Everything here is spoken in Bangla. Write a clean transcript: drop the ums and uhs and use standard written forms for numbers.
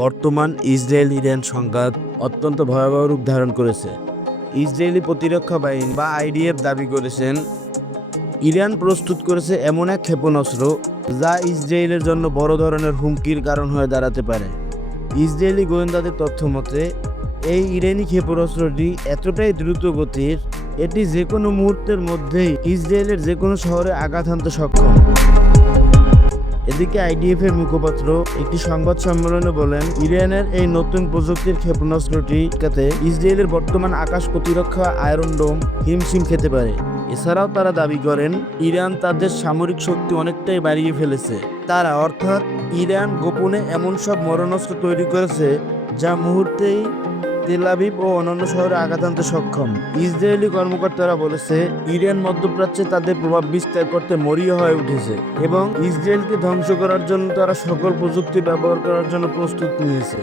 বর্তমান ইসরায়েল ইরান সংঘাত অত্যন্ত ভয়াবহ রূপ ধারণ করেছে। ইসরায়েলি প্রতিরক্ষা বাহিনী বা আইডিএফ দাবি করেছেন ইরান প্রস্তুত করেছে এমন এক ক্ষেপণাস্ত্র যা ইসরায়েলের জন্য বড় ধরনের হুমকির কারণ হয়ে দাঁড়াতে পারে। ইসরায়েলি গোয়েন্দাদের তথ্য মতে এই ইরানি ক্ষেপণাস্ত্রটি এতটাই দ্রুত গতির, এটি যে কোনো মুহূর্তের মধ্যেই ইসরায়েলের যে কোনো শহরে আঘাত হানতে সক্ষম। এদিকে আইডিএফ এর মুখপাত্র একটি সংবাদ সম্মেলনে বলেন, ইরানের এই নতুন প্রযুক্তির ক্ষেপণাস্ত্রটি ইসরায়েলের বর্তমান আকাশ প্রতিরক্ষা আয়রন ডোম হিমশিম খেতে পারে। এছাড়াও তারা দাবি করেন ইরান তাদের সামরিক শক্তি অনেকটাই বাড়িয়ে ফেলেছে। তারা অর্থাৎ ইরান গোপনে এমন সব মরণাস্ত্র তৈরি করেছে যা মুহূর্তেই তেল আবিব ও অন্যান্য শহরে আঘাত আনতে সক্ষম। ইসরায়েলি কর্মকর্তারা বলেছে ইরান মধ্যপ্রাচ্যে তাদের প্রভাব বিস্তার করতে মরিয়া হয়ে উঠেছে এবং ইসরায়েলকে ধ্বংস করার জন্য তারা সকল প্রযুক্তি ব্যবহার করার জন্য প্রস্তুত নিয়েছে।